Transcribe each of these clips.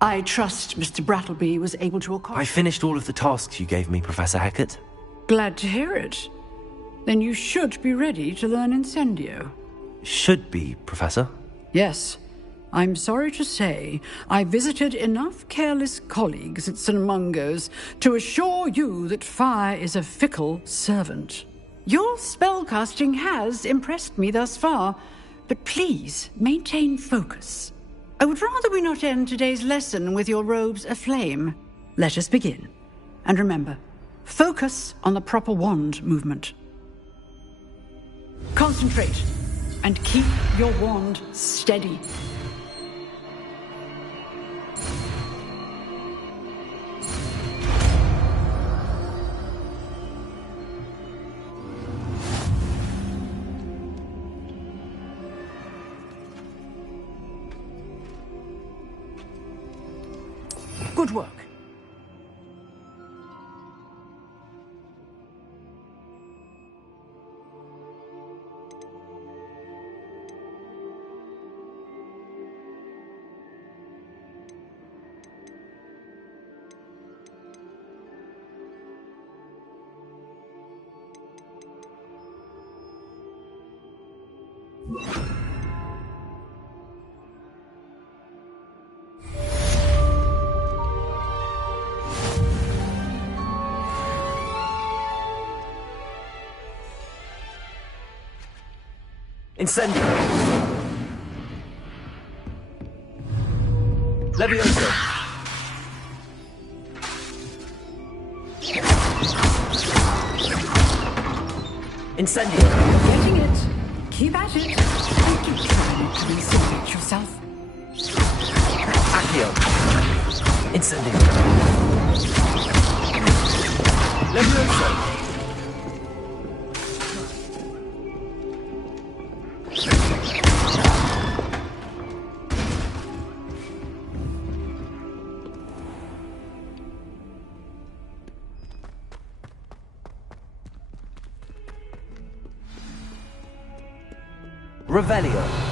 I trust Mr. Brattleby was able to accomplish. I finished all of the tasks you gave me, Professor Hecat. Glad to hear it. Then you should be ready to learn Incendio. Should be, Professor. Yes. I'm sorry to say, I visited enough careless colleagues at St. Mungo's to assure you that fire is a fickle servant. Your spellcasting has impressed me thus far, but please maintain focus. I would rather we not end today's lesson with your robes aflame. Let us begin. And remember, focus on the proper wand movement. Concentrate, and keep your wand steady. Good work. Incendio! Levioso! Incendio! Getting it. Keep at it. And keep trying to incinerate yourself. Accio! Incendio! Levioso! Revelio.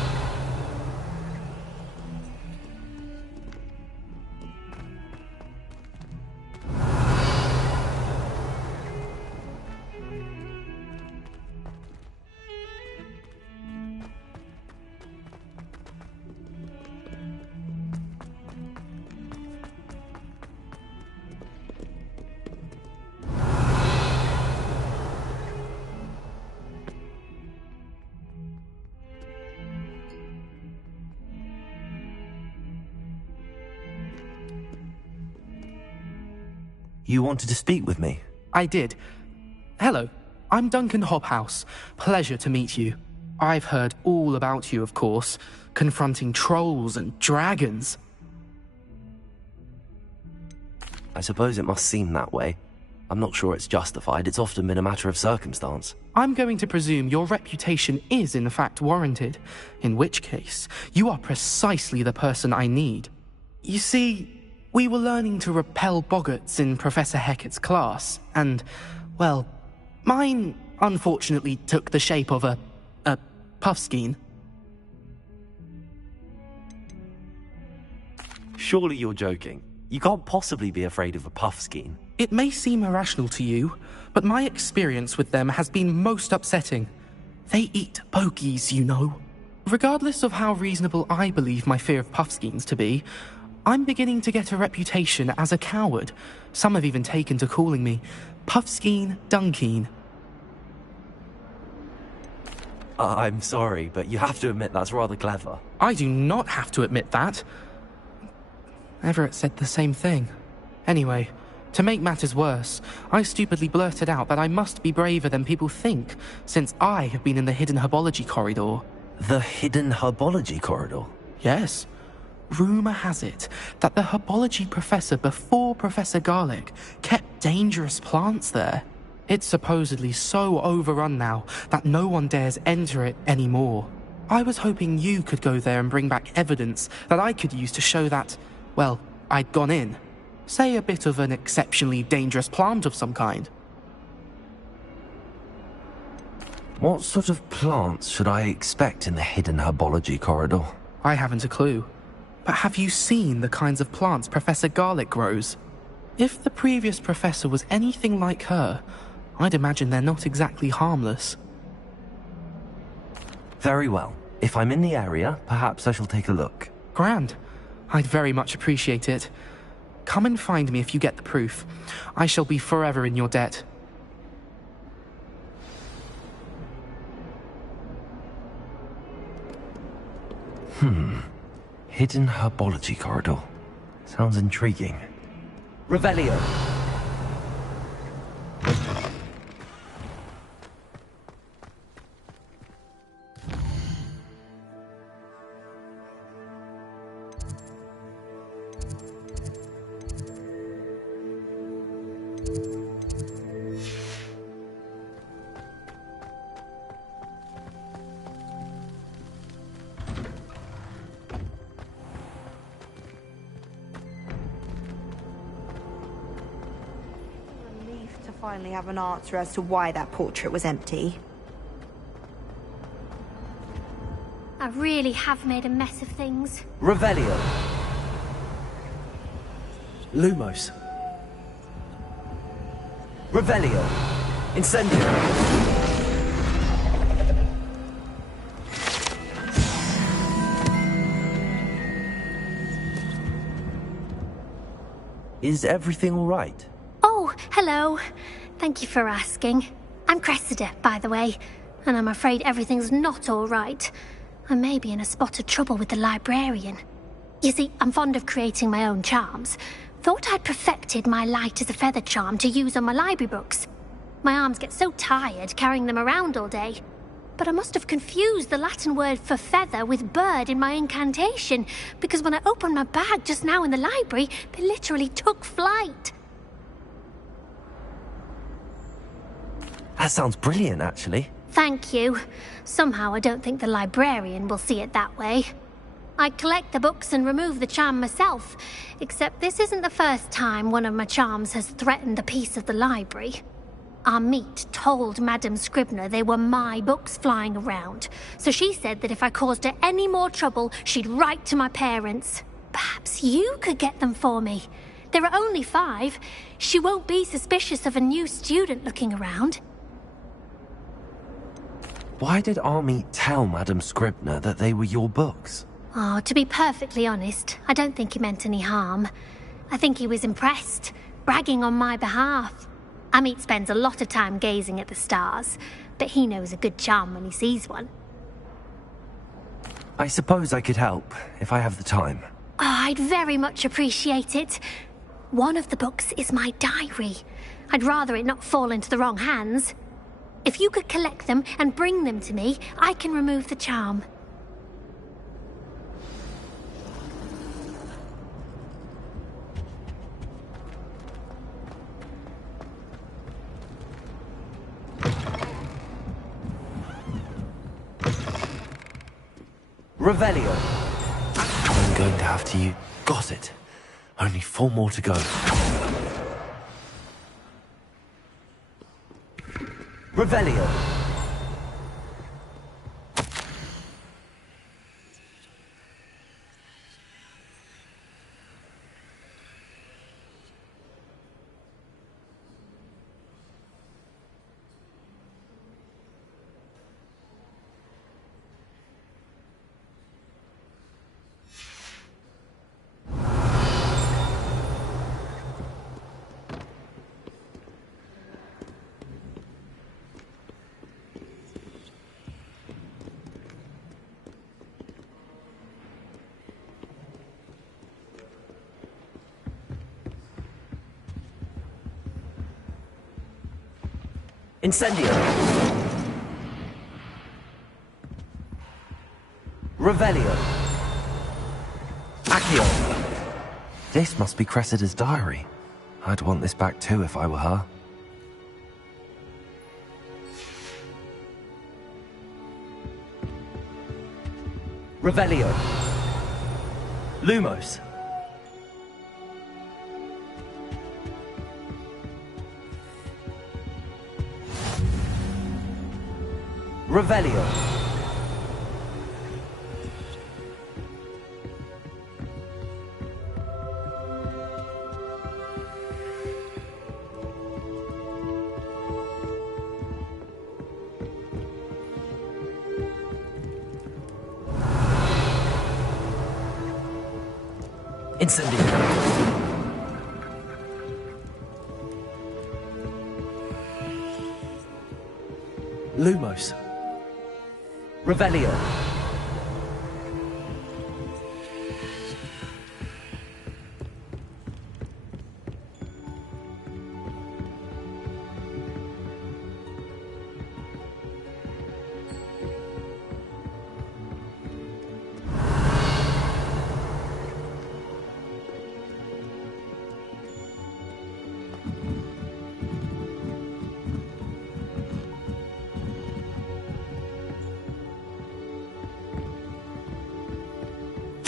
You wanted to speak with me? I did. Hello, I'm Duncan Hobhouse. Pleasure to meet you. I've heard all about you, of course, confronting trolls and dragons. I suppose it must seem that way. I'm not sure it's justified. It's often been a matter of circumstance. I'm going to presume your reputation is in fact warranted, in which case, you are precisely the person I need. You see, we were learning to repel boggarts in Professor Hecat's class, and, well, mine unfortunately took the shape of a puffskein. Surely you're joking. You can't possibly be afraid of a puffskein. It may seem irrational to you, but my experience with them has been most upsetting. They eat bogies, you know. Regardless of how reasonable I believe my fear of puffskeins to be, I'm beginning to get a reputation as a coward. Some have even taken to calling me Puffskein Dunkeen. I'm sorry, but you have to admit that's rather clever. I do not have to admit that. Everett said the same thing. Anyway, to make matters worse, I stupidly blurted out that I must be braver than people think, since I have been in the hidden herbology corridor. The hidden herbology corridor? Yes. Rumour has it that the herbology professor before Professor Garlic kept dangerous plants there. It's supposedly so overrun now that no one dares enter it anymore. I was hoping you could go there and bring back evidence that I could use to show that, well, I'd gone in. Say a bit of an exceptionally dangerous plant of some kind. What sort of plants should I expect in the hidden herbology corridor? I haven't a clue. But have you seen the kinds of plants Professor Garlick grows? If the previous professor was anything like her, I'd imagine they're not exactly harmless. Very well. If I'm in the area, perhaps I shall take a look. Grand. I'd very much appreciate it. Come and find me if you get the proof. I shall be forever in your debt. Hidden herbology corridor. Sounds intriguing. Revelio. Finally have an answer as to why that portrait was empty. I really have made a mess of things. Revelio. Lumos. Revelio. Incendio. Is everything all right? Oh, hello. Thank you for asking. I'm Cressida, by the way, and I'm afraid everything's not all right. I may be in a spot of trouble with the librarian. You see, I'm fond of creating my own charms. Thought I'd perfected my light as a feather charm to use on my library books. My arms get so tired carrying them around all day. But I must have confused the Latin word for feather with bird in my incantation, because when I opened my bag just now in the library, they literally took flight. That sounds brilliant, actually. Thank you. Somehow I don't think the librarian will see it that way. I collect the books and remove the charm myself, except this isn't the first time one of my charms has threatened the peace of the library. Our meet told Madame Scribner they were my books flying around, so she said that if I caused her any more trouble, she'd write to my parents. Perhaps you could get them for me. There are only 5. She won't be suspicious of a new student looking around. Why did Army tell Madame Scribner that they were your books? Oh, to be perfectly honest, I don't think he meant any harm. I think he was impressed, bragging on my behalf. Amit spends a lot of time gazing at the stars, but he knows a good charm when he sees one. I suppose I could help, if I have the time. Oh, I'd very much appreciate it. One of the books is my diary. I'd rather it not fall into the wrong hands. If you could collect them and bring them to me, I can remove the charm. Revelio. I'm going to have to use... Got it. Only 4 more to go. Revelio. Incendio. Revelio. Accio. This must be Cressida's diary. I'd want this back too if I were her. Revelio. Lumos. Revelio. Incendio. Lumos. Revelio.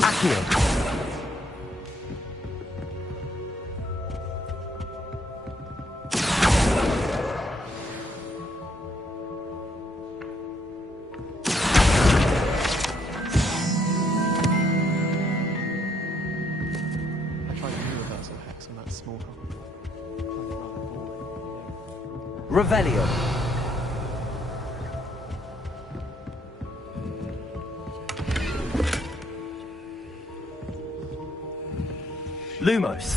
Accio. I tried a new reversal hex on that small help. Revelio. Lumos.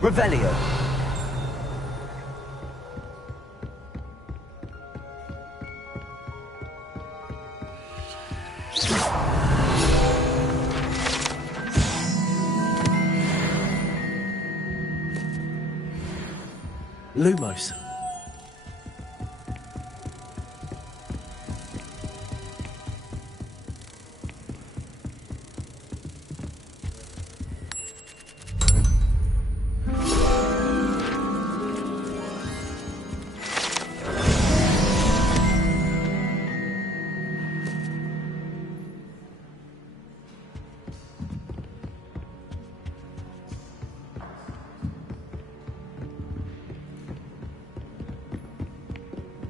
Revelio. Lumos.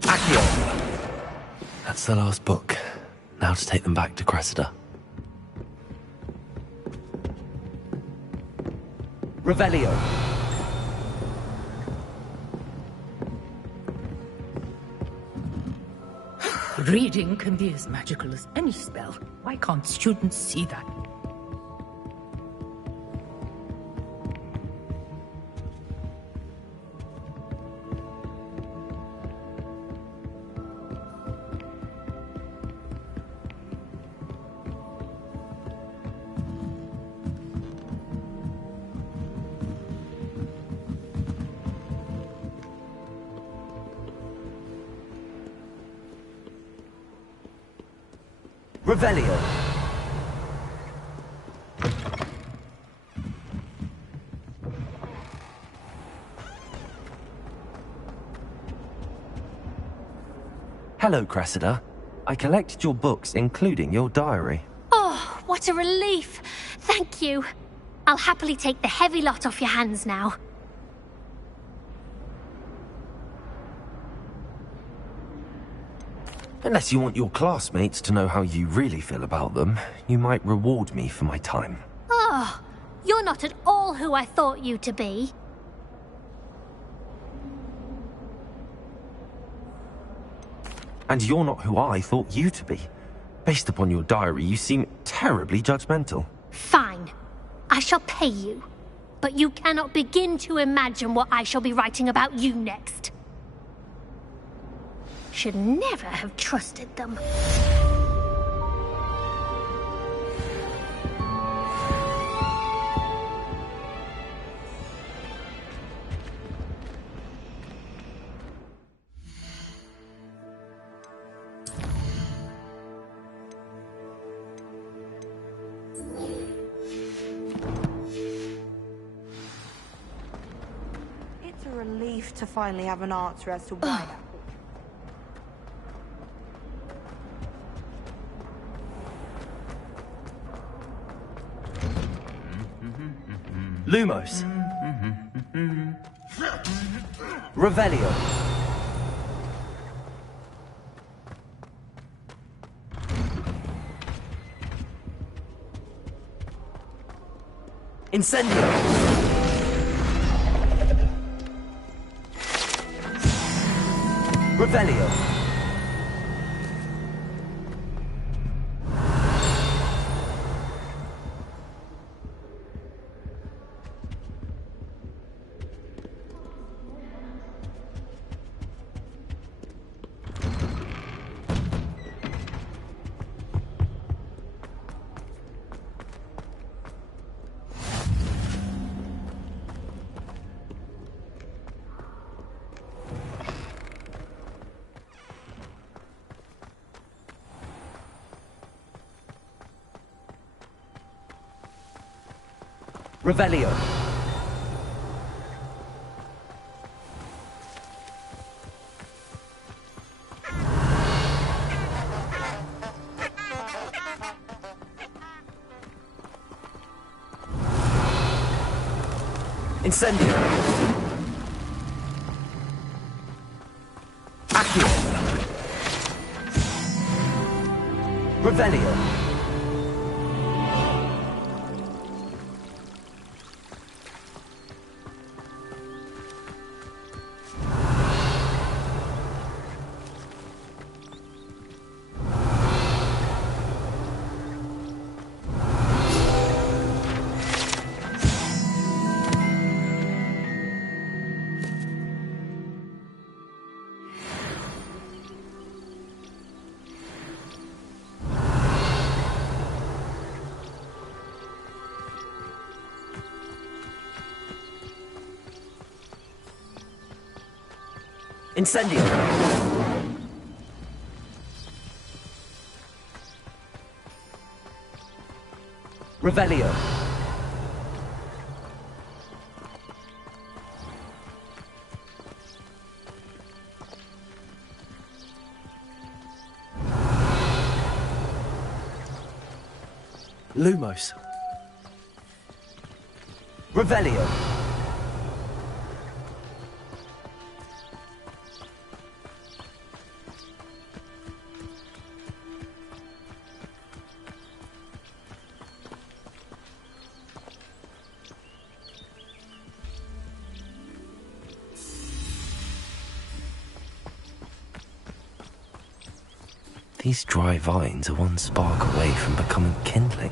Accio. That's the last book. Now to take them back to Cressida. Revelio. Reading can be as magical as any spell. Why can't students see that? Revelio. Hello, Cressida. I collected your books, including your diary. Oh, what a relief. Thank you. I'll happily take the heavy lot off your hands now. Unless you want your classmates to know how you really feel about them, you might reward me for my time. Oh, you're not at all who I thought you to be. And you're not who I thought you to be. Based upon your diary, you seem terribly judgmental. Fine. I shall pay you. But you cannot begin to imagine what I shall be writing about you next. Should never have trusted them. It's a relief to finally have an answer as to why that. Lumos. Revelio. Incendio. Revelio. Revelio. Incendio. Accio. Revelio. Incendio. Revelio. Lumos. Revelio. These dry vines are one spark away from becoming kindling.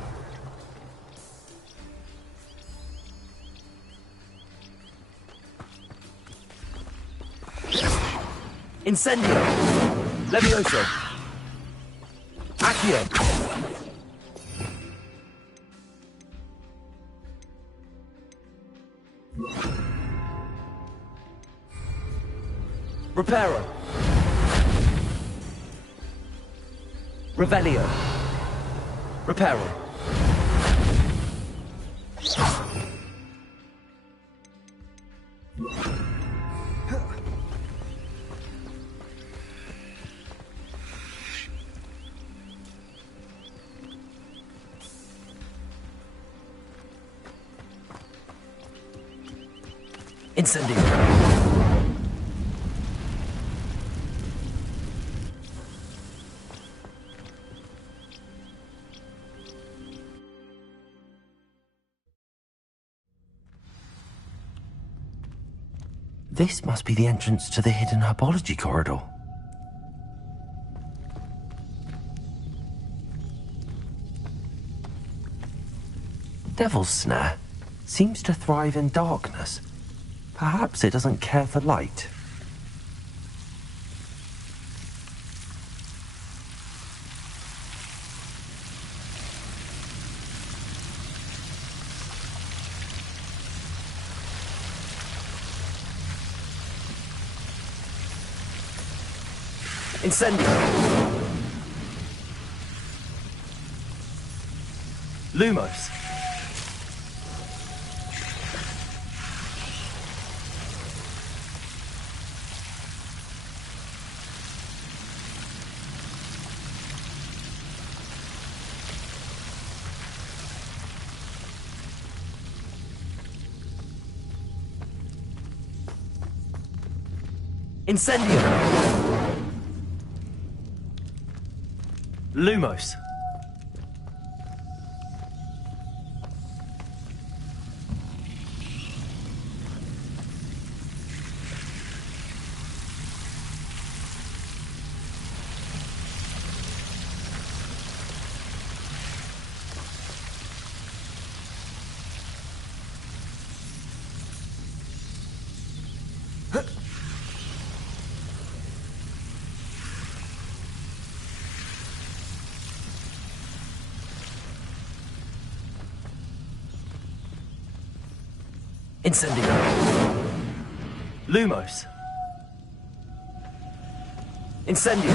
Incendio! Levioso! Accio! Reparo! Revelio. Reparo. Incendio. This must be the entrance to the hidden herbology corridor. Devil's Snare seems to thrive in darkness. Perhaps it doesn't care for light. Incendio. Lumos. Incendio. Lumos. Incendio. Lumos. Incendio.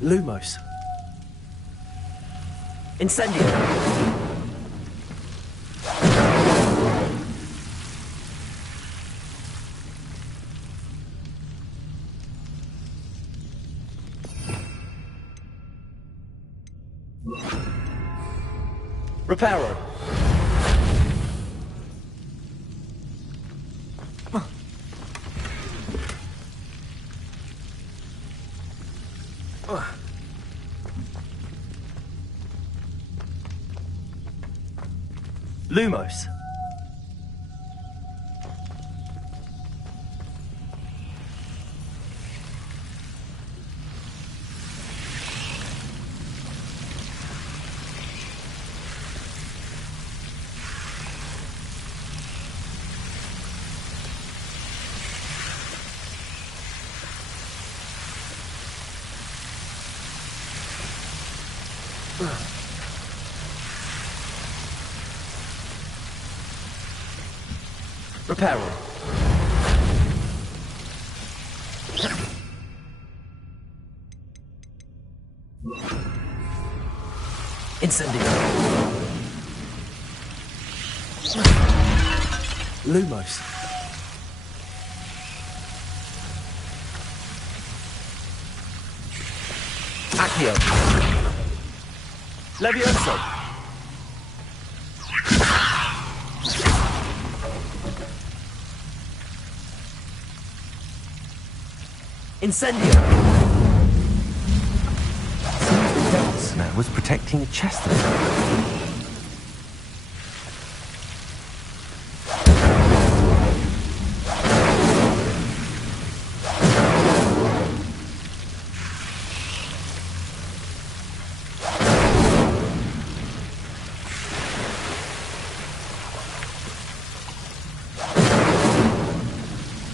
Lumos. Incendio. Reparo. Lumos. Reparo. Incendio. Lumos. Accio. Levioso. Incendio. Seems the Devil Snare was protecting the chest of it.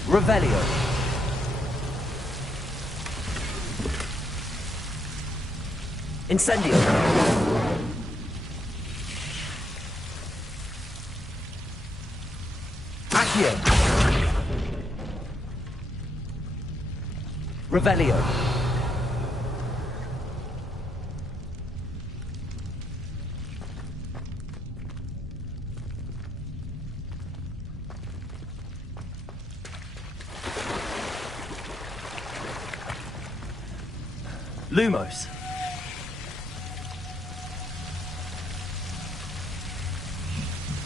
Revelio. Incendio. Accio. Revelio. Lumos.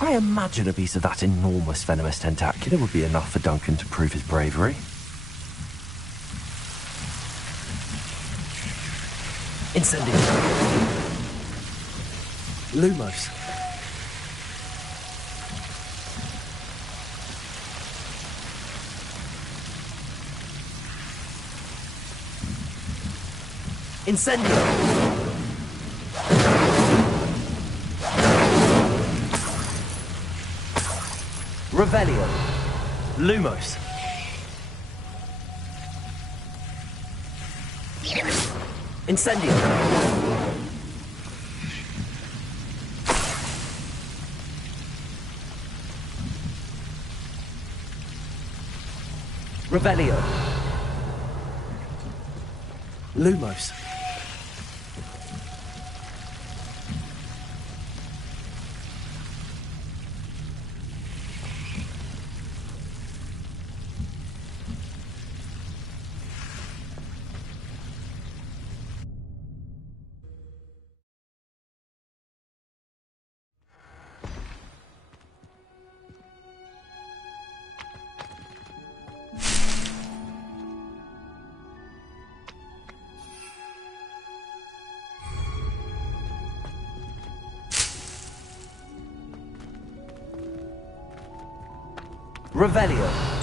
I imagine a piece of that enormous venomous tentacular would be enough for Duncan to prove his bravery. Incendio. Lumos. Incendio. Revelio. Lumos. Incendio. Revelio. Lumos. Revelio.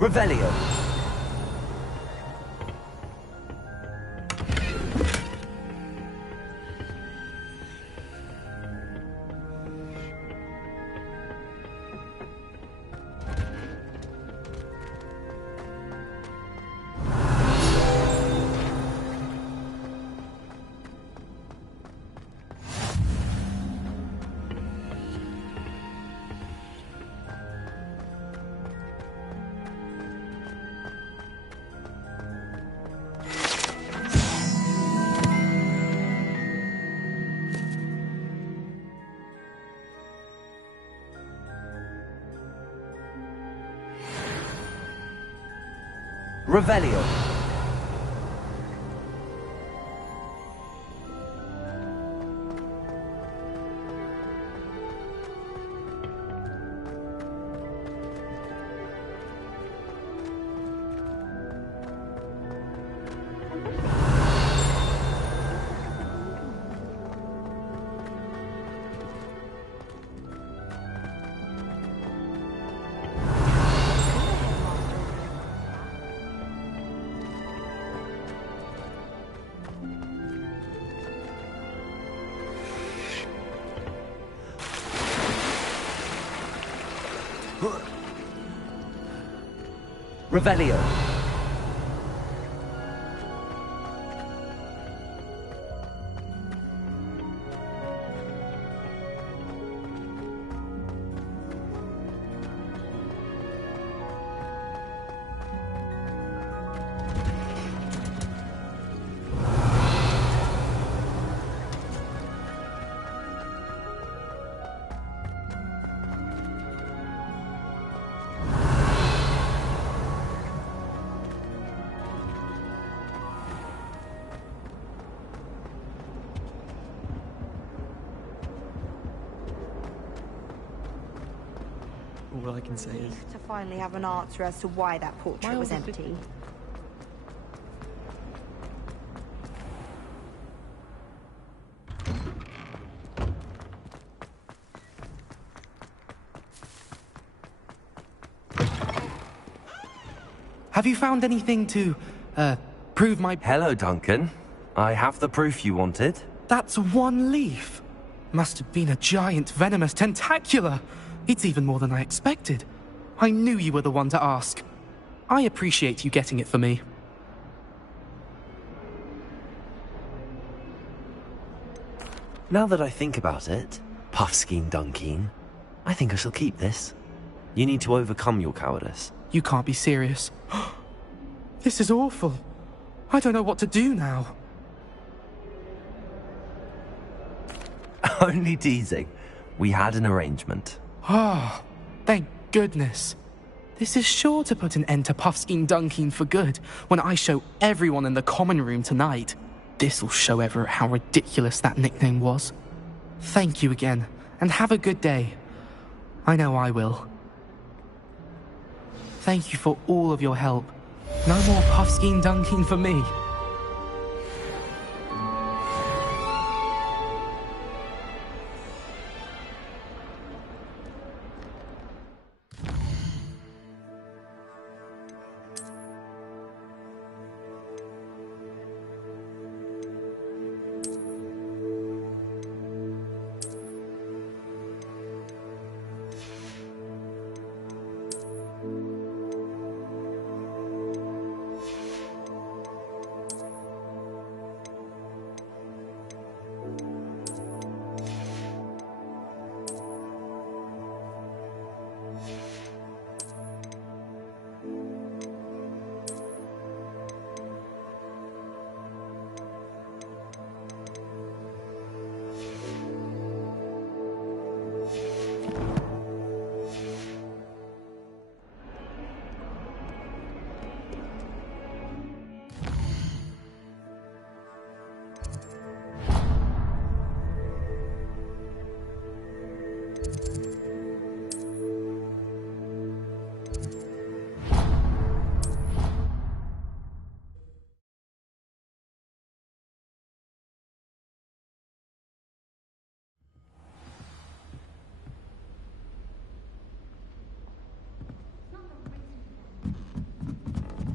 Revelio. Revelio. Revelio. All I can say is... To finally have an answer as to why that portrait was empty. Have you found anything to, prove my... Hello, Duncan. I have the proof you wanted. That's one leaf. Must have been a giant venomous tentacula. It's even more than I expected. I knew you were the one to ask. I appreciate you getting it for me. Now that I think about it, Puffskein Duncan, I think I shall keep this. You need to overcome your cowardice. You can't be serious. This is awful. I don't know what to do now. Only teasing. We had an arrangement. Ah, thank goodness. This is sure to put an end to Puffskein Duncan for good when I show everyone in the common room tonight. This'll show Everett how ridiculous that nickname was. Thank you again, and have a good day. I know I will. Thank you for all of your help. No more Puffskein Duncan for me.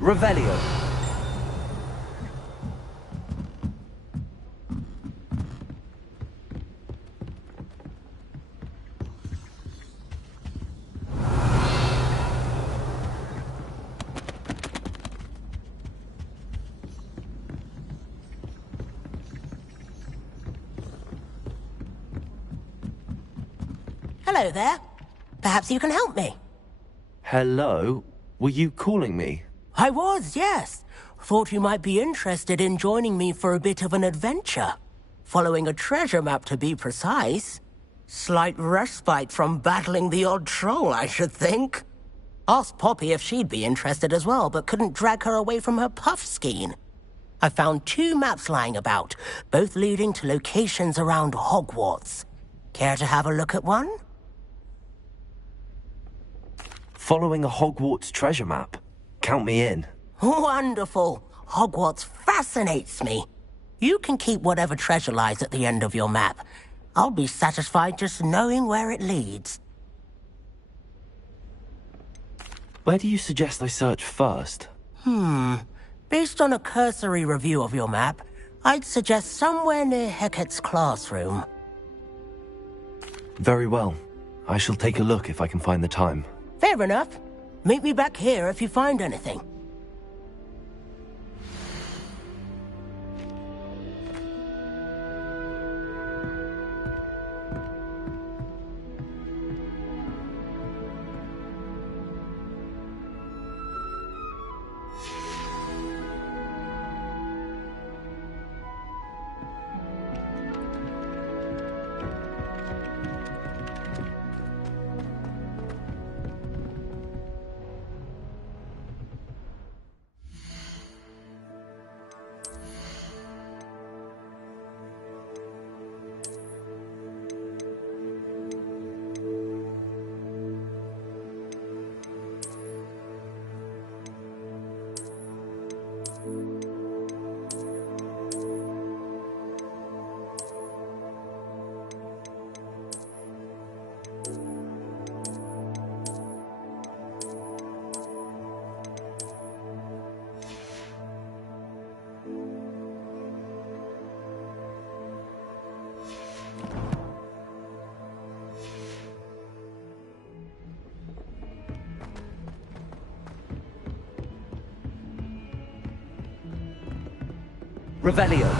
Revelio. Hello there. Perhaps you can help me. Hello? Were you calling me? I was, yes. Thought you might be interested in joining me for a bit of an adventure. Following a treasure map, to be precise. Slight respite from battling the odd troll, I should think. Asked Poppy if she'd be interested as well, but couldn't drag her away from her puffskein. I found 2 maps lying about, both leading to locations around Hogwarts. Care to have a look at one? Following a Hogwarts treasure map? Count me in. Wonderful. Hogwarts fascinates me. You can keep whatever treasure lies at the end of your map. I'll be satisfied just knowing where it leads. Where do you suggest I search first? Based on a cursory review of your map, I'd suggest somewhere near Hecat's classroom. Very well. I shall take a look if I can find the time. Fair enough. Meet me back here if you find anything. Revelio.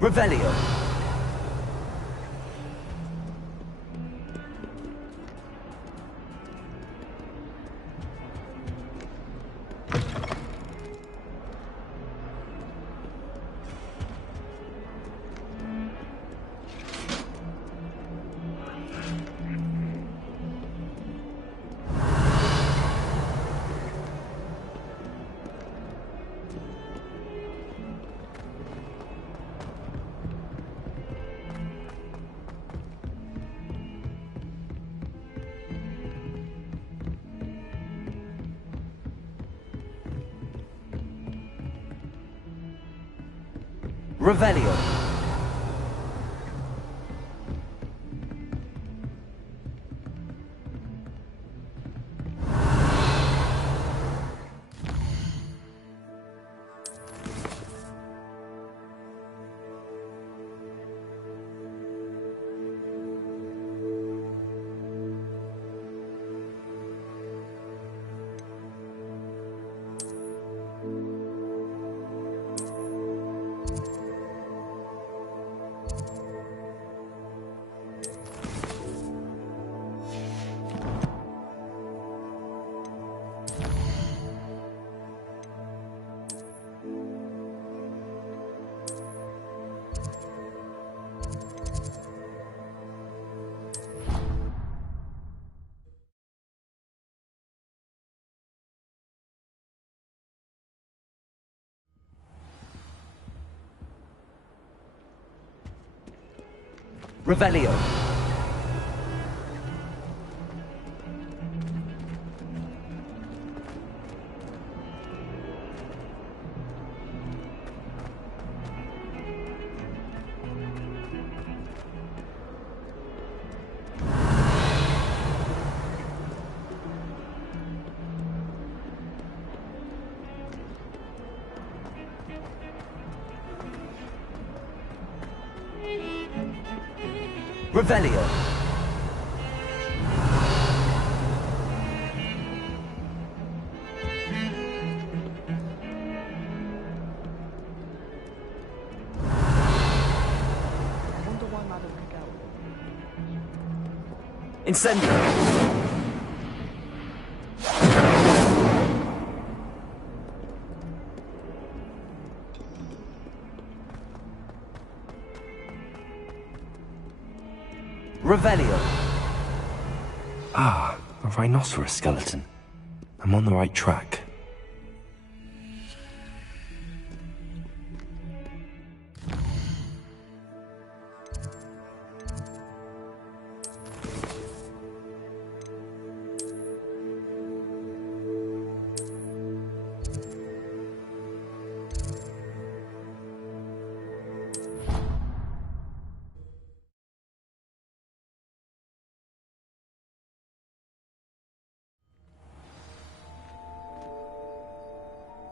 Revelio. Revelio. Revelio. Revelio. Incendio. Revelio. Ah, a rhinoceros skeleton. I'm on the right track.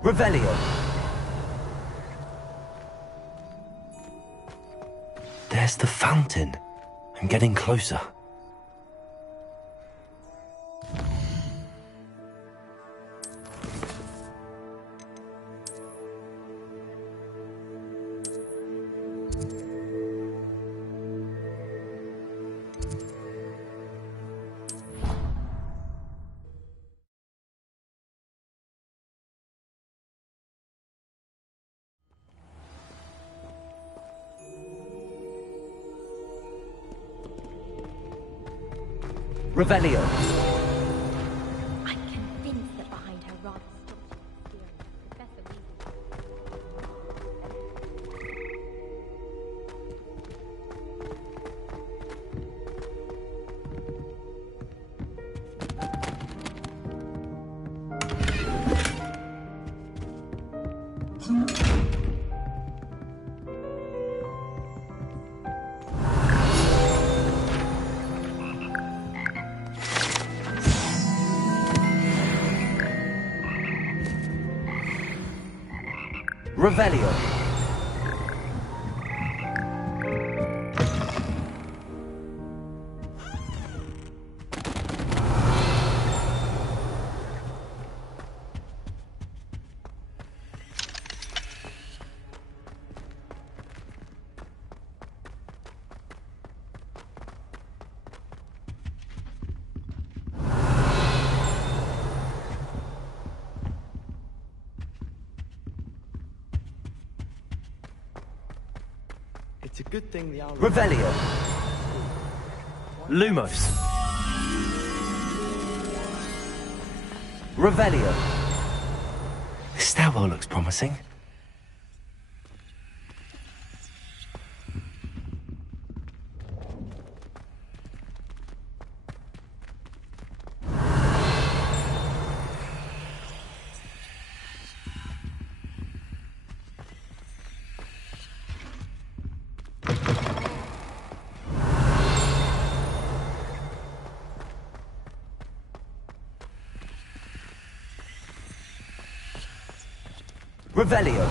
Revelio. There's the fountain. I'm getting closer. Revelio. I'm convinced that behind her rather stodgy exterior, Professor Weasley. Revelio. It's a good thing the owl... Revelio. Lumos! Revelio. This stairwell looks promising. Revelio.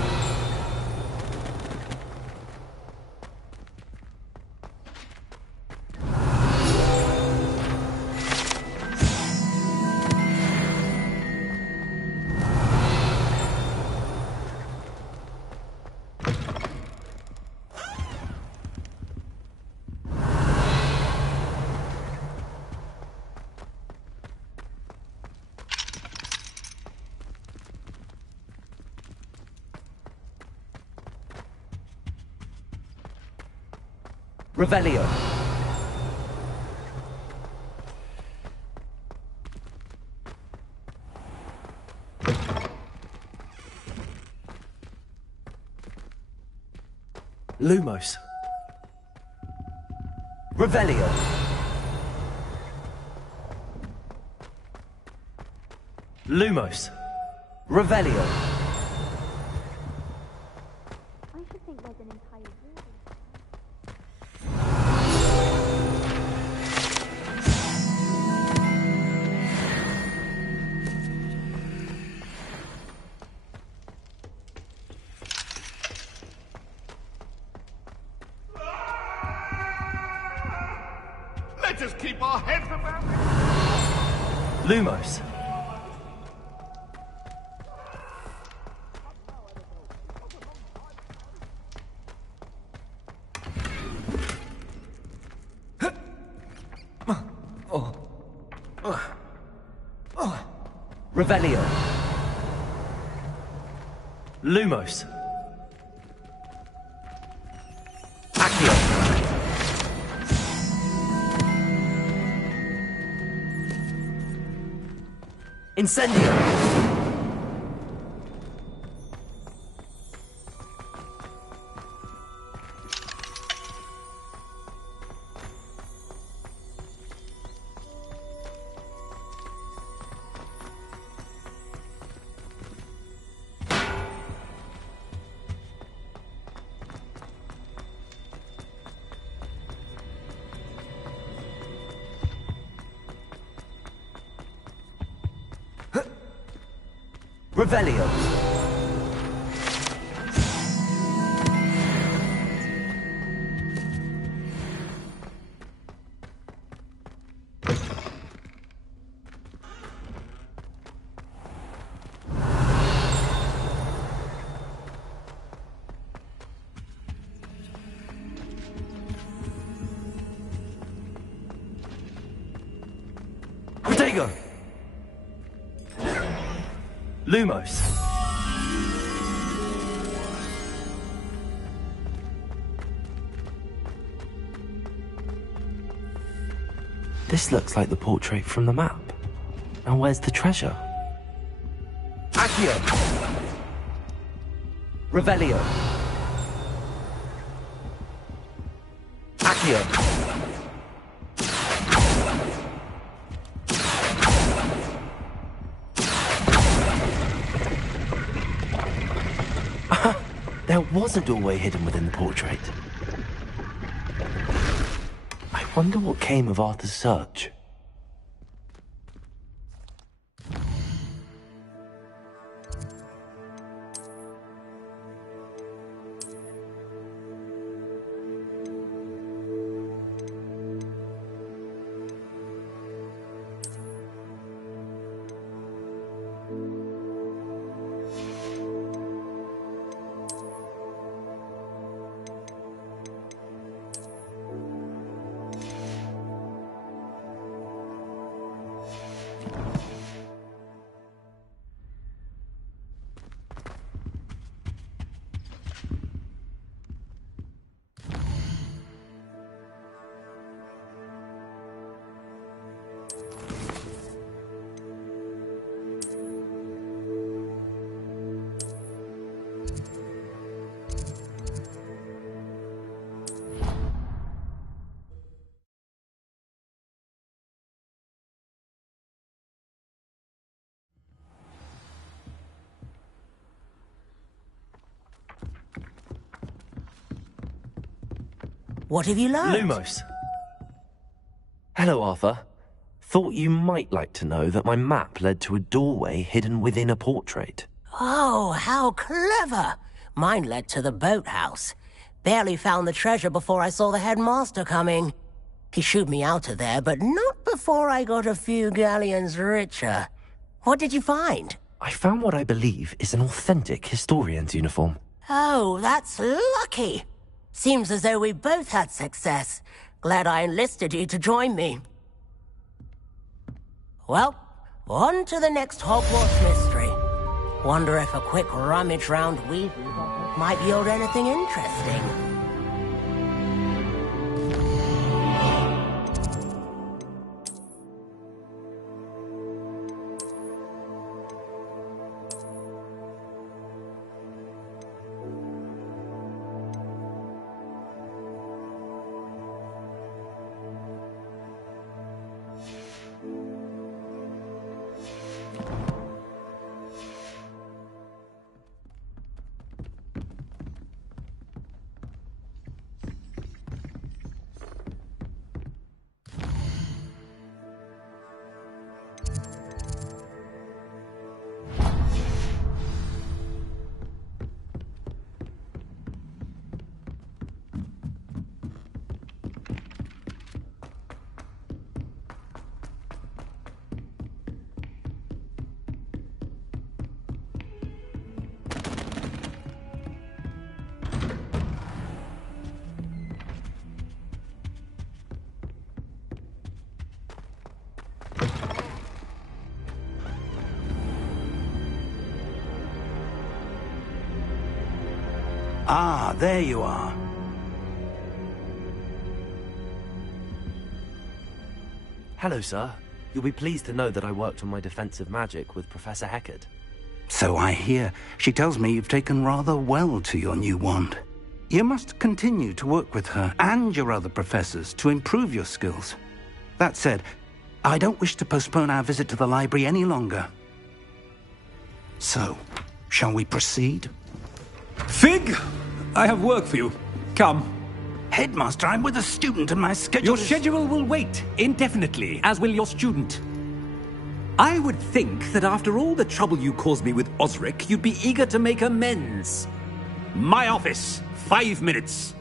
Revelio. Lumos. Revelio. Lumos. Revelio. I should think there's an entire building. Let us keep our heads about it. Lumos. Revelio. Lumos. Accio. Incendio. Revelio. Protego. Lumos. This looks like the portrait from the map. And where's the treasure? Accio. Revelio. Accio. There was a doorway hidden within the portrait. I wonder what came of Arthur's search. What have you learned? Lumos. Hello, Arthur. Thought you might like to know that my map led to a doorway hidden within a portrait. Oh, how clever! Mine led to the boathouse. Barely found the treasure before I saw the headmaster coming. He shooed me out of there, but not before I got a few galleons richer. What did you find? I found what I believe is an authentic historian's uniform. Oh, that's lucky. Seems as though we both had success. Glad I enlisted you to join me. Well, on to the next Hogwarts mystery. Wonder if a quick rummage round Weasley's office might yield anything interesting. Ah, there you are. Hello, sir. You'll be pleased to know that I worked on my defensive magic with Professor Heckard. So I hear. She tells me you've taken rather well to your new wand. You must continue to work with her and your other professors to improve your skills. That said, I don't wish to postpone our visit to the library any longer. So, shall we proceed? Fig! I have work for you. Come. Headmaster, I'm with a student and my schedule Your schedule will wait indefinitely, as will your student. I would think that after all the trouble you caused me with Osric, you'd be eager to make amends. My office. 5 minutes.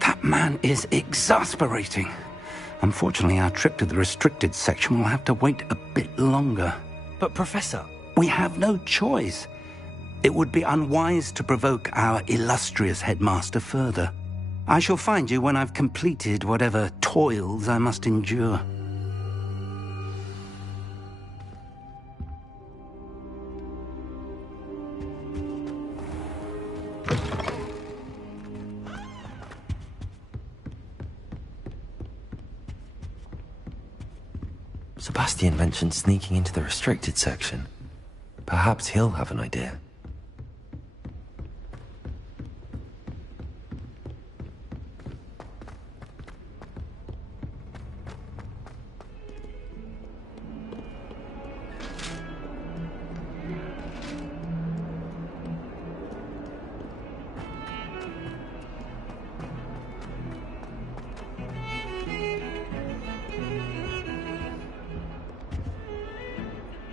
That man is exasperating. Unfortunately, our trip to the restricted section will have to wait a bit longer. But, Professor... We have no choice. It would be unwise to provoke our illustrious headmaster further. I shall find you when I've completed whatever toils I must endure. Sebastian mentioned sneaking into the restricted section. Perhaps he'll have an idea.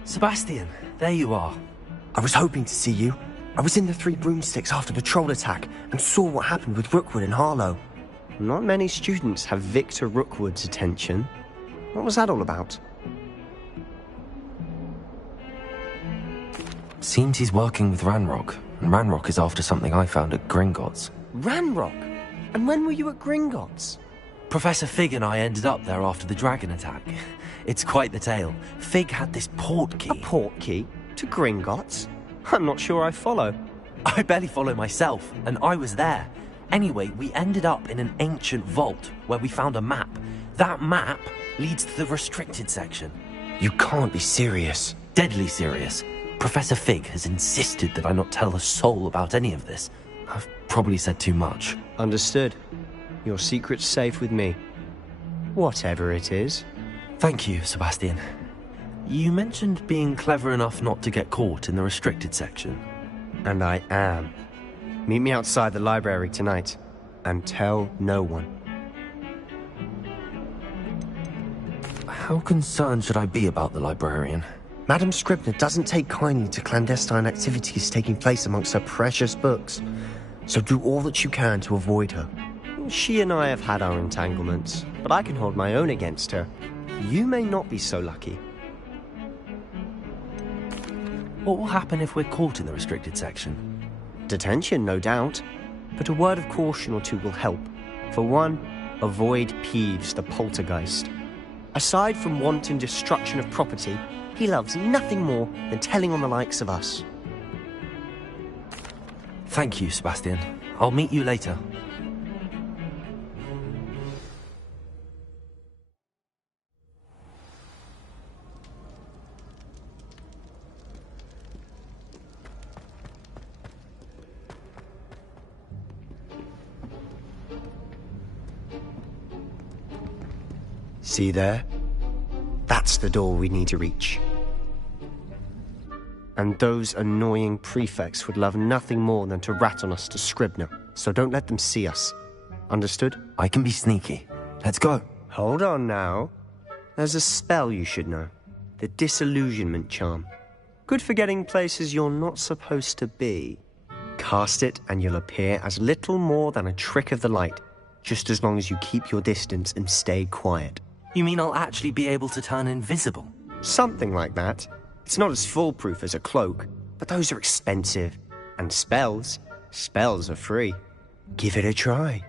Sebastian, there you are. I was hoping to see you. I was in the Three Broomsticks after the troll attack and saw what happened with Rookwood and Harlow. Not many students have Victor Rookwood's attention. What was that all about? Seems he's working with Ranrock, and Ranrock is after something I found at Gringotts. Ranrock? And when were you at Gringotts? Professor Fig and I ended up there after the dragon attack. It's quite the tale. Fig had this port key. A port key? To Gringotts? I'm not sure I follow. I barely follow myself, and I was there. Anyway, we ended up in an ancient vault where we found a map. That map leads to the restricted section. You can't be serious. Deadly serious. Professor Fig has insisted that I not tell a soul about any of this. I've probably said too much. Understood. Your secret's safe with me. Whatever it is. Thank you, Sebastian. You mentioned being clever enough not to get caught in the restricted section. And I am. Meet me outside the library tonight, and tell no one. How concerned should I be about the librarian? Madame Scribner doesn't take kindly to clandestine activities taking place amongst her precious books. So do all that you can to avoid her. She and I have had our entanglements, but I can hold my own against her. You may not be so lucky. What will happen if we're caught in the restricted section? Detention, no doubt. But a word of caution or two will help. For one, avoid Peeves, the poltergeist. Aside from wanton destruction of property, he loves nothing more than telling on the likes of us. Thank you, Sebastian. I'll meet you later. See there? That's the door we need to reach. And those annoying prefects would love nothing more than to rat on us to Scribner, so don't let them see us. Understood? I can be sneaky. Let's go. Hold on now. There's a spell you should know. The Disillusionment Charm. Good for getting places you're not supposed to be. Cast it and you'll appear as little more than a trick of the light, just as long as you keep your distance and stay quiet. You mean I'll actually be able to turn invisible? Something like that. It's not as foolproof as a cloak, but those are expensive. And spells are free. Give it a try.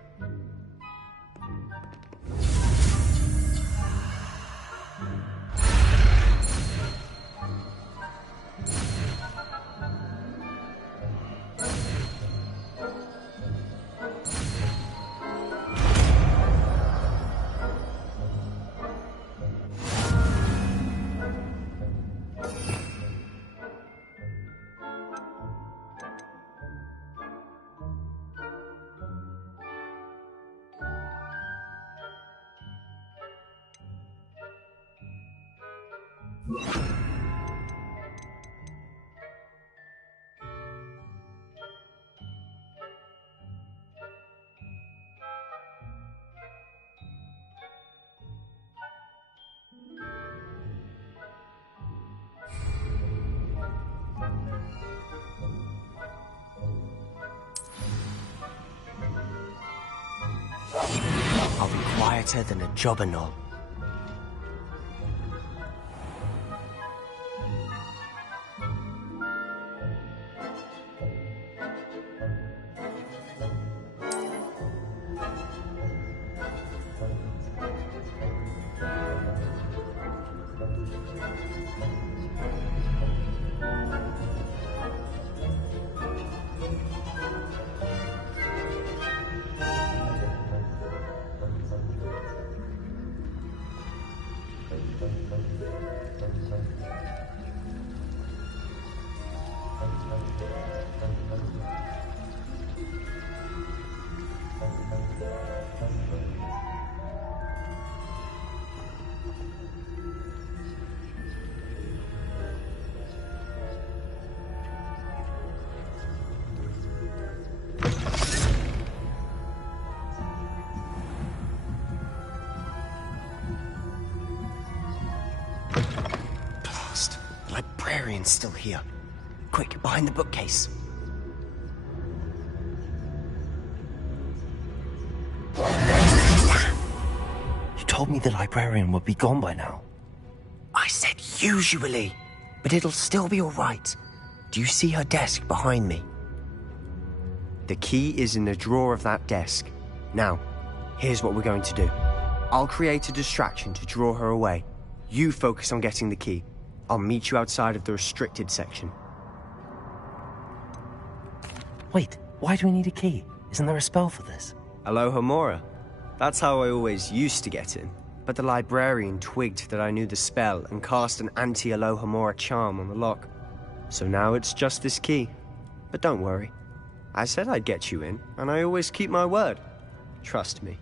I'll be quieter than a jobberknoll. Librarian's still here. Quick, behind the bookcase. You told me the librarian would be gone by now. I said usually, but it'll still be all right. Do you see her desk behind me? The key is in the drawer of that desk. Now, here's what we're going to do. I'll create a distraction to draw her away. You focus on getting the key. I'll meet you outside of the restricted section. Wait, why do we need a key? Isn't there a spell for this? Alohomora. That's how I always used to get in. But the librarian twigged that I knew the spell and cast an anti-Alohomora charm on the lock. So now it's just this key. But don't worry. I said I'd get you in, and I always keep my word. Trust me.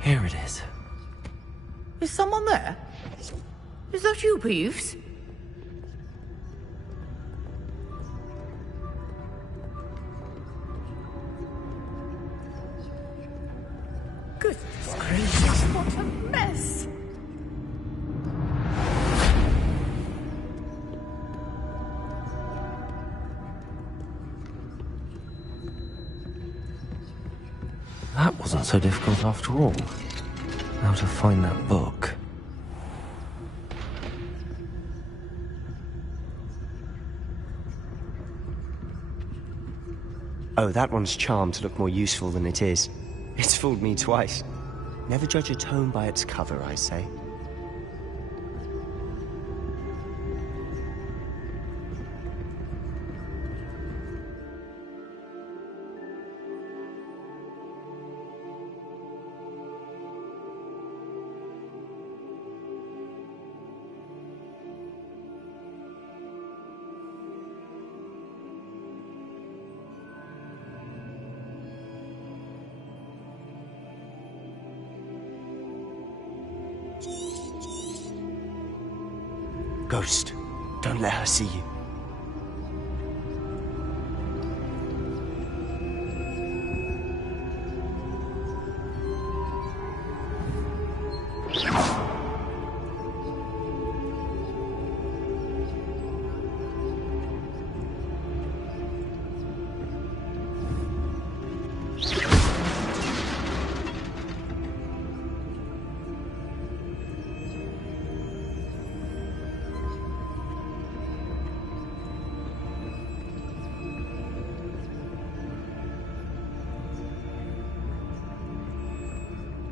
Here it is. Is someone there? Is that you, Peeves? Goodness gracious, what a mess! That wasn't so difficult after all. How to find that book. Oh, that one's charmed to look more useful than it is. It's fooled me twice. Never judge a tome by its cover, I say. Ghost, don't let her see you.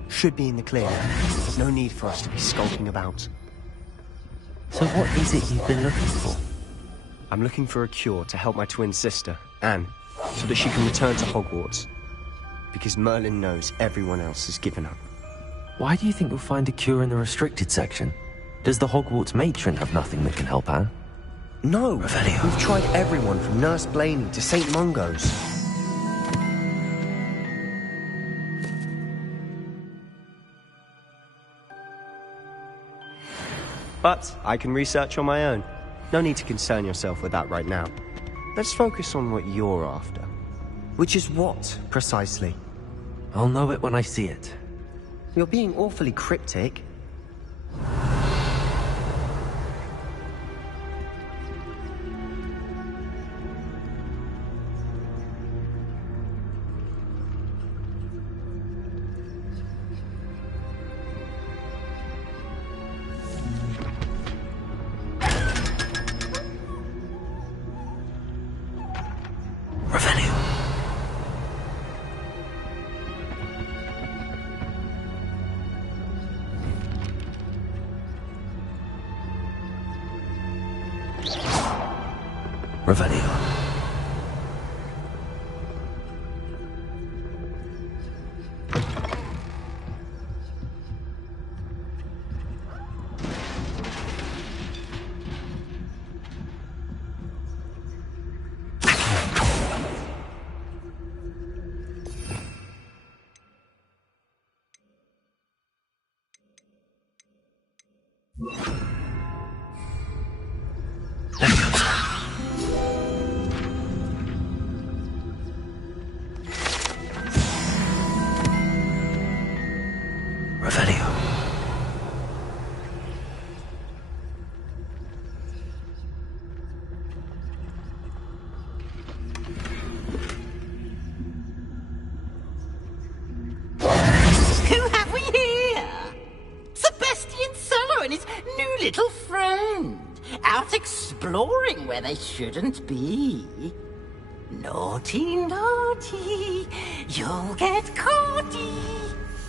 Should be in the clear. There's no need for us to be skulking about. So what is it you've been looking for? I'm looking for a cure to help my twin sister, Anne, so that she can return to Hogwarts. Because Merlin knows everyone else has given up. Why do you think you'll find a cure in the restricted section? Does the Hogwarts matron have nothing that can help Anne? No, Revelio. We've tried everyone from Nurse Blaney to St. Mungo's. But I can research on my own. No need to concern yourself with that right now. Let's focus on what you're after. Which is what, precisely? I'll know it when I see it. You're being awfully cryptic. Revelio. Who have we here? Sebastian Cello and his new little friend. Out exploring where they shouldn't be. Naughty, naughty. You'll get caughty.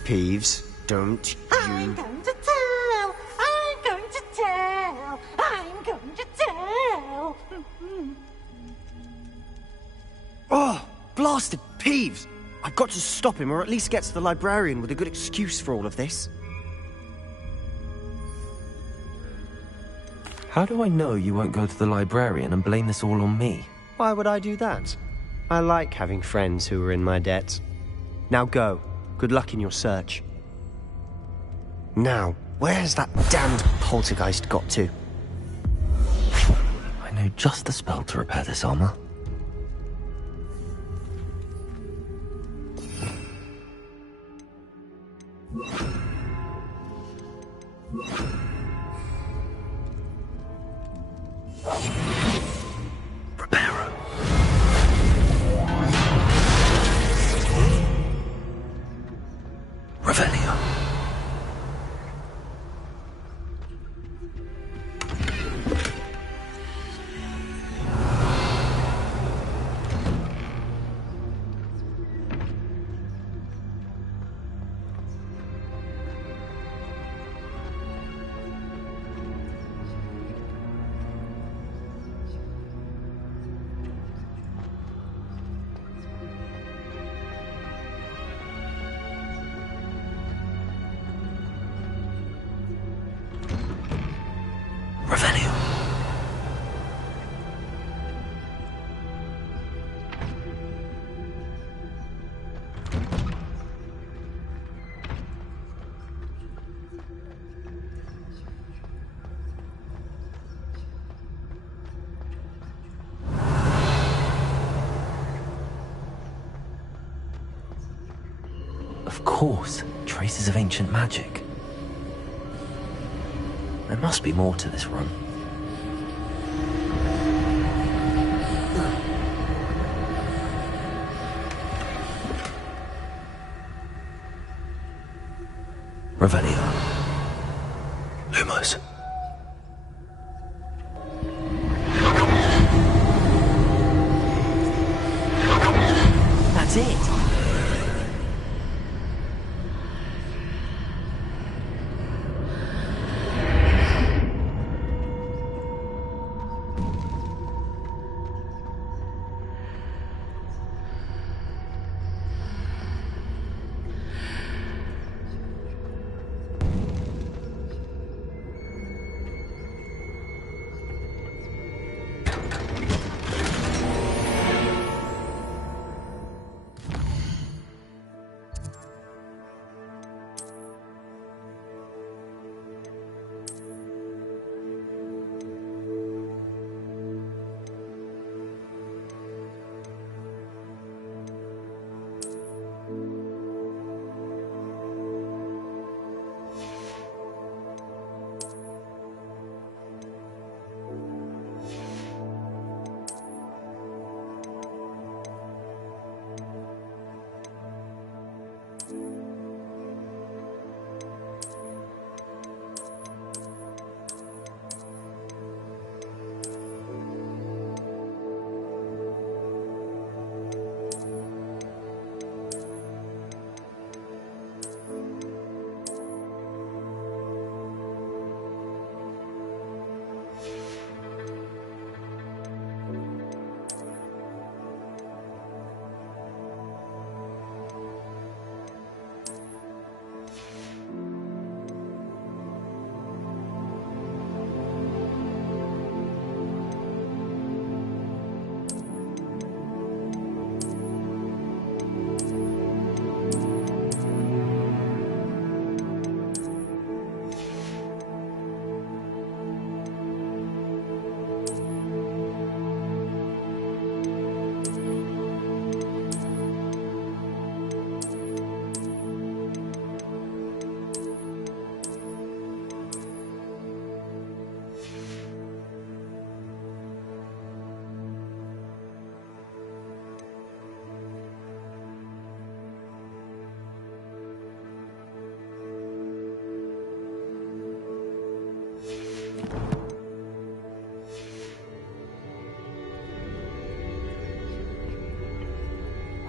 Peeves, don't I'm going to tell. I'm going to tell. I'm going to tell. Oh, blasted Peeves! I've got to stop him, or at least get to the librarian with a good excuse for all of this. How do I know you won't go to the librarian and blame this all on me? Why would I do that? I like having friends who are in my debt. Now go. Good luck in your search. Now, where's that damned poltergeist got to? I know just the spell to repair this armor. Reparo. Revelio. Revelio. Of course, traces of ancient magic. There must be more to this room. Revelio. Lumos. That's it.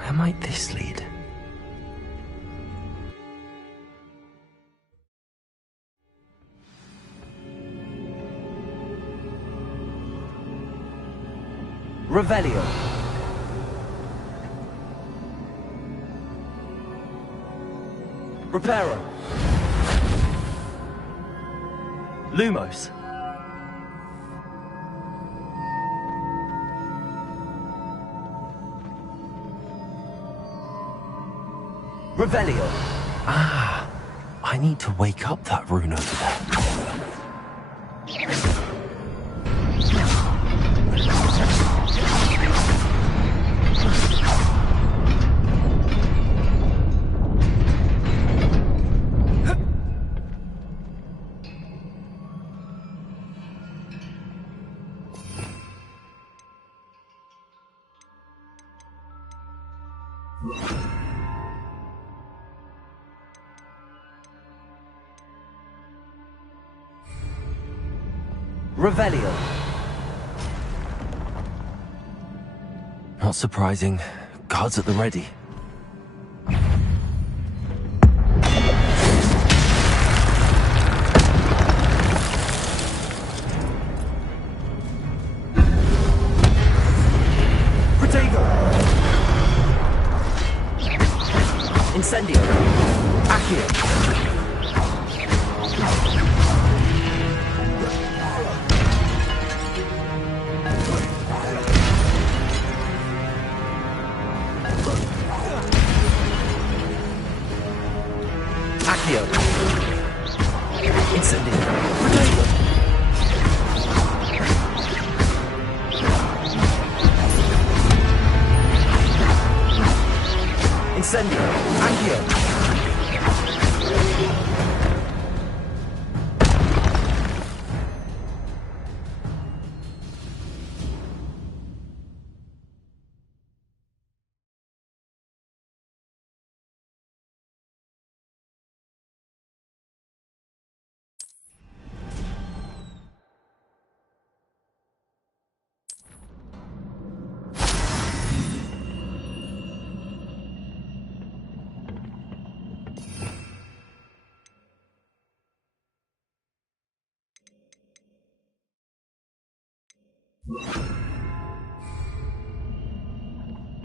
Where might this lead? Revelio. Reparo. Lumos. Revelio. Ah, I need to wake up that rune over there. Revelio. Not surprising. Guards at the ready. Protego. Incendio. Accio. Accio. Incendio. Protego. Incendio. Accio.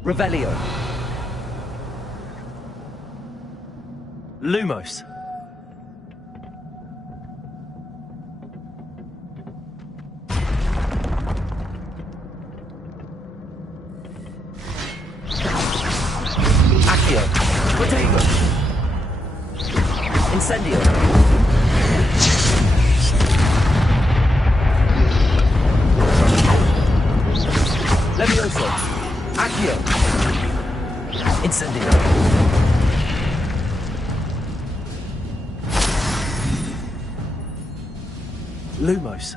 Revelio. Lumos. Accio. Protego. Incendio. Levioso. Accio. Incendio. Lumos.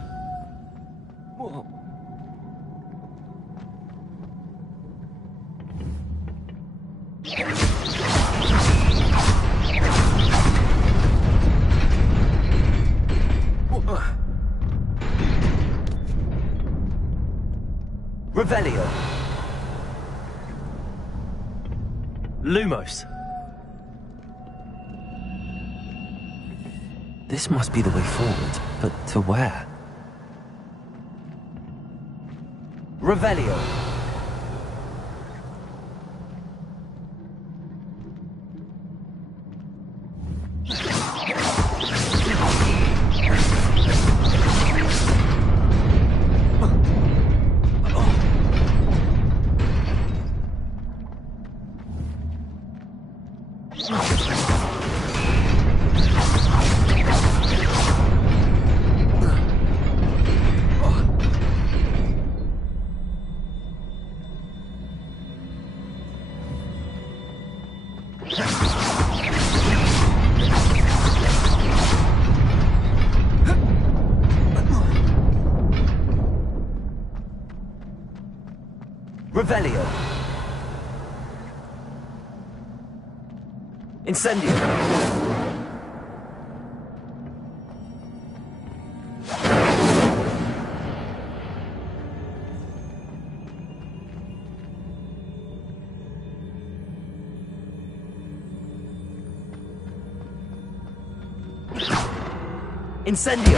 Whoa. Revelio. Lumos. This must be the way forward, but to where? Revelio. Revelio. Incendio. Incendio!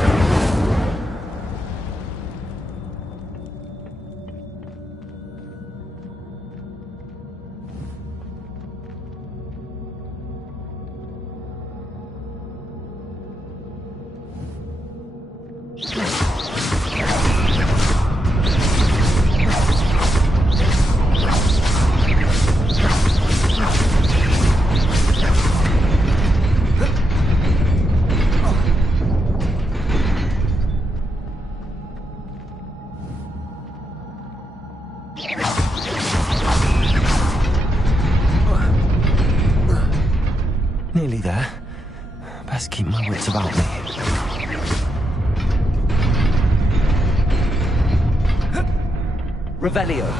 Nearly there. Best keep my wits about me. Revelio.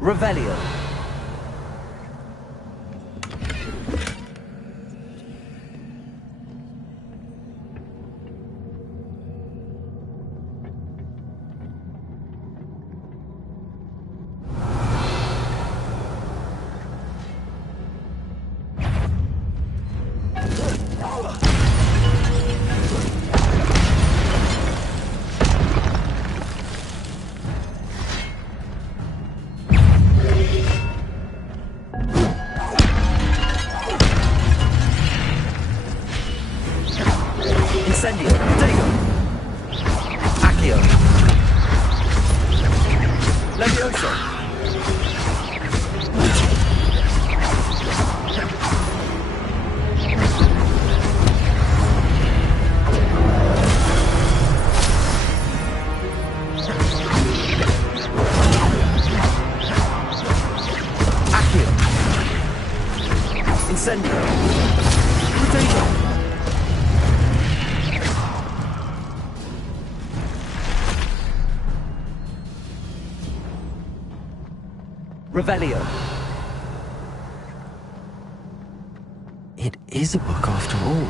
Revelio. Incendio, Dago, Accio, Levioso, Accio, Incendio, Dago. Revelio. It is a book after all.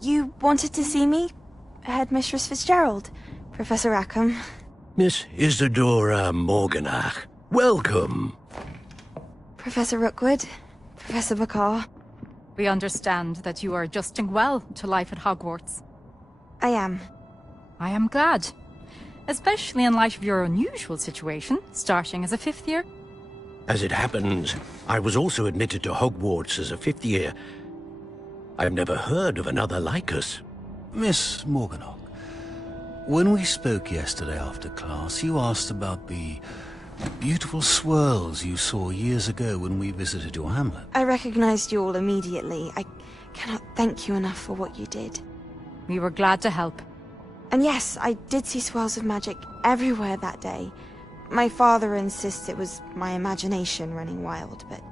You wanted to see me? Headmistress Fitzgerald, Professor Rackham. Miss Isadora Morganach, welcome. Professor Rookwood, Professor Bakar. We understand that you are adjusting well to life at Hogwarts. I am. I am glad. Especially in light of your unusual situation, starting as a 5th year. As it happens, I was also admitted to Hogwarts as a 5th year. I have never heard of another like us. Miss Morganach, when we spoke yesterday after class, you asked about the beautiful swirls you saw years ago when we visited your hamlet. I recognized you all immediately. I cannot thank you enough for what you did. We were glad to help. And yes, I did see swirls of magic everywhere that day. My father insists it was my imagination running wild, but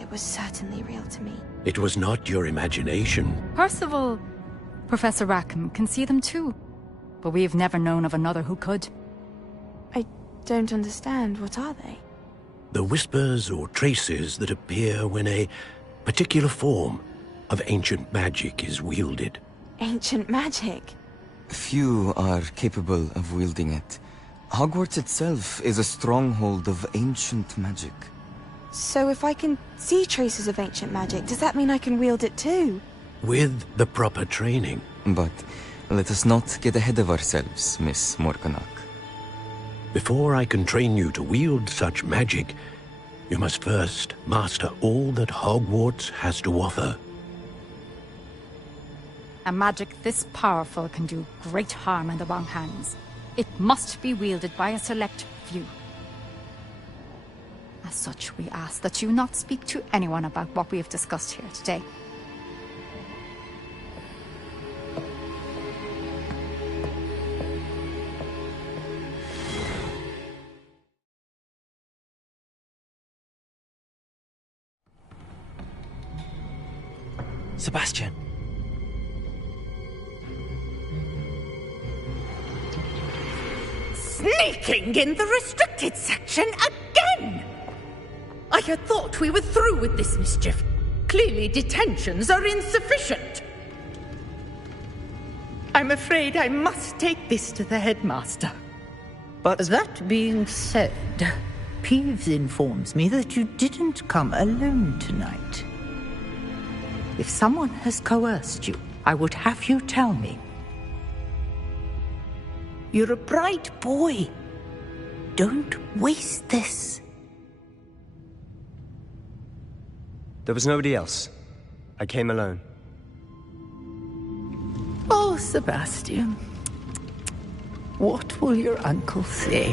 it was certainly real to me. It was not your imagination. Percival, Professor Rackham can see them too. But we have never known of another who could. I don't understand. What are they? The whispers or traces that appear when a particular form of ancient magic is wielded. Ancient magic? Few are capable of wielding it. Hogwarts itself is a stronghold of ancient magic. So if I can see traces of ancient magic, does that mean I can wield it too? With the proper training. But let us not get ahead of ourselves, Miss Morganach. Before I can train you to wield such magic, you must first master all that Hogwarts has to offer. A magic this powerful can do great harm in the wrong hands. It must be wielded by a select few. As such, we ask that you not speak to anyone about what we have discussed here today. Sebastian. Sneaking in the restricted section again! I had thought we were through with this mischief. Clearly detentions are insufficient. I'm afraid I must take this to the headmaster. But that being said, Peeves informs me that you didn't come alone tonight. If someone has coerced you, I would have you tell me. You're a bright boy. Don't waste this. There was nobody else. I came alone. Oh, Sebastian. What will your uncle say?